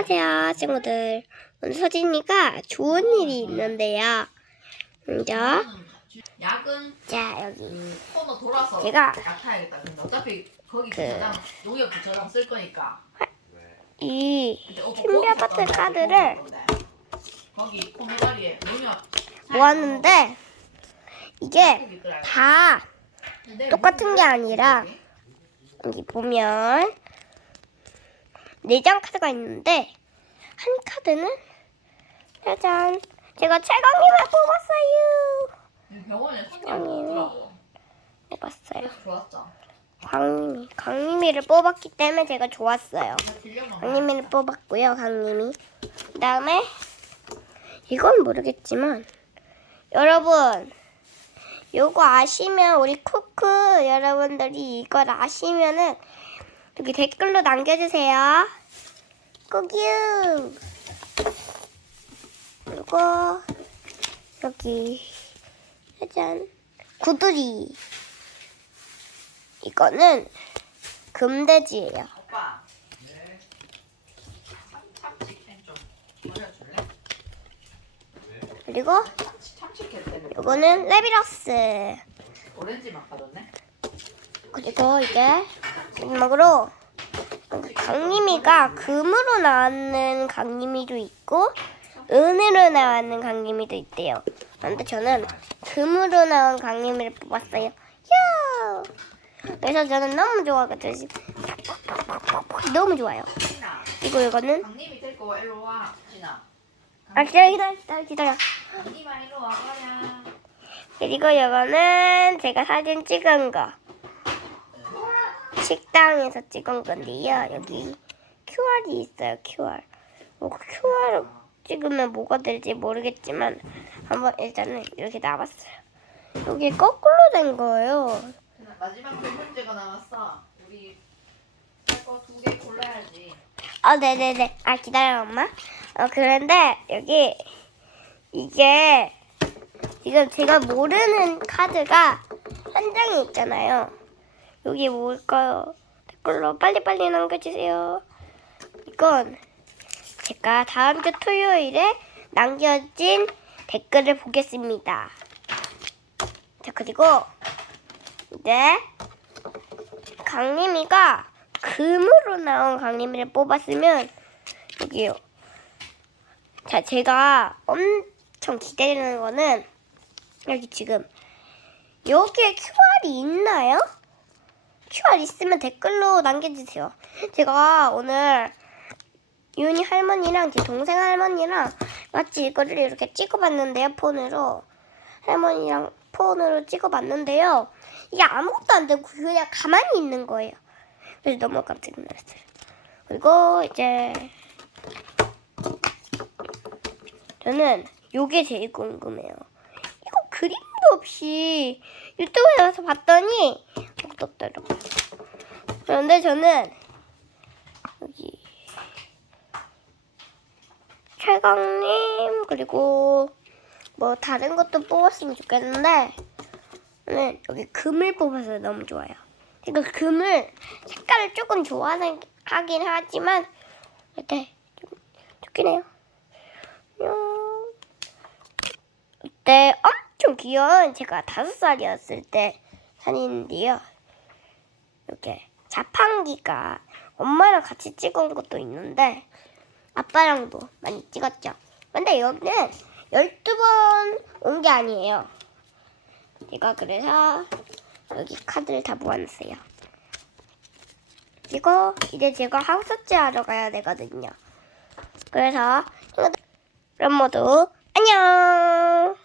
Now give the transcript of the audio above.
안녕하세요, 친구들. 오늘 서진이가 좋은 일이 있는데요. 먼저, 약은 자, 여기. 그 코너 돌아서 제가 약 타야겠다. 근데 어차피 거기 그- 농협 주차장 쓸 거니까. 이 근데 어, 신비 아파트 거기서 카드를. 거기 코너 자리에 농협 모았는데, 이게. 다 똑같은 게 아니라 여기 보면 네 장 카드가 있는데 한 카드는 짜잔 제가 최강님을 뽑았어요. 이 병원에 손님 좋았죠. 강림이 강림이를 뽑았기 때문에 제가 좋았어요. 빌려만 강림이를 뽑았고요. 강림이 그다음에 이건 모르겠지만 여러분 요거 아시면 우리 쿠쿠 여러분들이 이걸 아시면은 여기 댓글로 남겨주세요. 꾸규 그리고 여기 짜잔 구두리 이거는 금돼지예요. 오빠. 그리고. 요거는 레비럭스 오렌지 맛 받았네. 그리고 이게 마지막으로 강림이가 금으로 나왔는 강림이도 있고 은으로 나왔는 강림이도 있대요. 근데 저는 금으로 나온 강림이를 뽑았어요. 야! 그래서 저는 너무 좋아가지고 너무 좋아요. 그리고 이거는 강님이 데리고 일로 와. 진아. 아 기다려 기다려 기다려 기다려. 강님아 일로 와봐라. 그리고 이거는 제가 사진 찍은 거. 식당에서 찍은 건데요. 여기 QR이 있어요. QR. 뭐 QR 찍으면 뭐가 될지 모르겠지만 한번 일단은 이렇게 나왔어요. 여기 거꾸로 된 거예요. 마지막 두 문제가 남았어. 우리 할거 두 개 골라야지. 아, 네네네. 아, 기다려, 엄마. 어, 그런데 여기 이게 지금 제가 모르는 카드가 한 장이 있잖아요. 여기 뭘까요? 댓글로 빨리빨리 남겨주세요. 이건 제가 다음 주 토요일에 남겨진 댓글을 보겠습니다. 자, 그리고 이제 강림이가 금으로 나온 강림이를 뽑았으면 여기요. 자, 제가 엄청 기다리는 거는 여기 지금 여기에 QR이 있나요? QR 있으면 댓글로 남겨주세요. 제가 오늘 윤희 할머니랑 제 동생 할머니랑 같이 이거를 이렇게 찍어봤는데요, 폰으로. 할머니랑 폰으로 찍어봤는데요. 이게 아무것도 안 되고 그냥 가만히 있는 거예요. 그래서 너무 깜짝 놀랐어요. 그리고 이제 저는 요게 제일 궁금해요. 이거 그림도 없이 유튜브에 가서 봤더니 아무것 그런데 저는 여기 최강님 그리고 뭐 다른 것도 뽑았으면 좋겠는데 저는 여기 금을 뽑아서 너무 좋아요. 제가 금을 색깔을 조금 좋아하긴 하지만 이렇게 좀 좋긴 해요. 이때 엄청 귀여운 제가 다섯 살이었을 때 사진인데요. 자판기가 엄마랑 같이 찍은 것도 있는데 아빠랑도 많이 찍었죠. 근데 여기는 12번 온 게 아니에요. 제가 그래서 여기 카드를 다 모아놨어요. 이거 이제 제가 하우스째 하러 가야 되거든요. 그래서 그럼 모두 안녕.